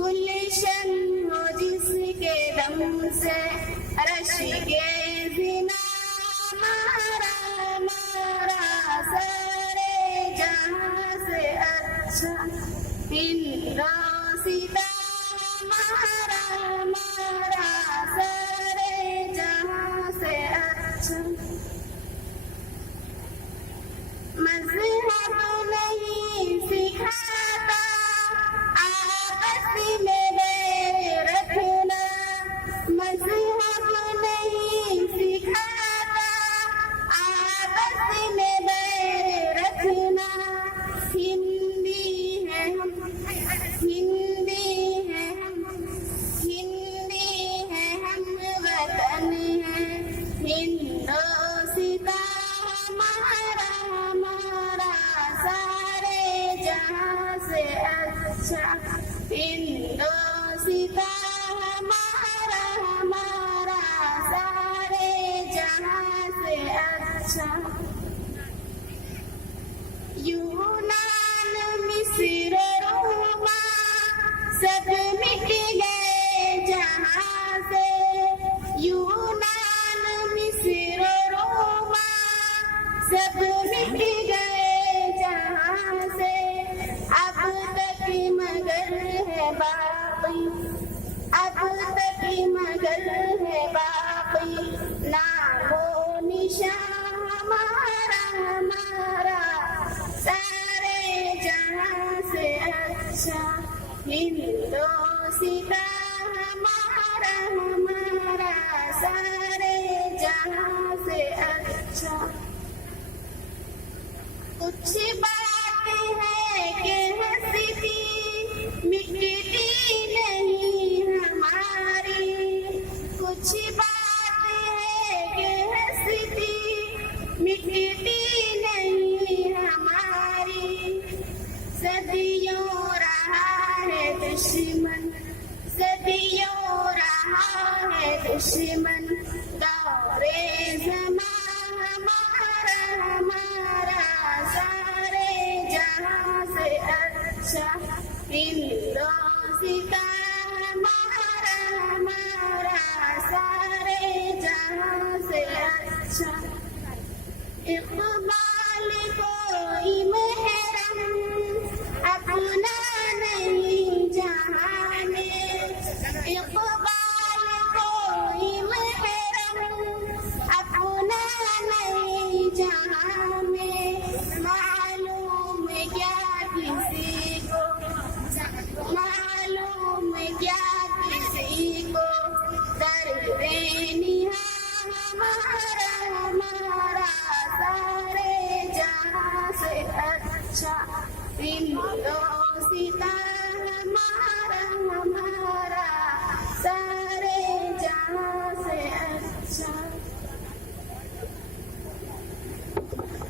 गुलशन हो जिसके दम से रश के जिना मारा मारा सारे जहां से अच्छा हिंदोसिता मारा मारा सारे जहां से अच्छा मज़हब नहीं सिखाता आपस में बैर रखना मज़हब नहीं सिखाता आपस में बैर रखना हिंदी है हम हिंदी है हम हिंदी है हम वतन है हिंदोसिता हमारा हमारा सारे जहां से अच्छा हिंदोसिता हमारा हमारा सारे जहां से अच्छा यूनान मिस्र रोमा सब मिट गए जहां से यूनान मिस्र रोमा सब मिट गए जहां से अब तक मगर है बाकी अब तक मगर है बाकी नामो निशान हमारा हमारा सारे जहां से अच्छा हिंदोसिता हमारा हमारा सारे जहां से अच्छा कुछ बात है कि हंसती मिटती नहीं हमारी कुछ बात है कि हंसती मिटती नहीं हमारी सदियों रहा है दुश्मन सदियों रहा है दुश्मन दौरे ज़मां हमारा हमारा सारे जहां से अच्छा हिंदोसिता हमारा हमारा सारे जहां से अच्छा इक़बाल कोई महरम अपना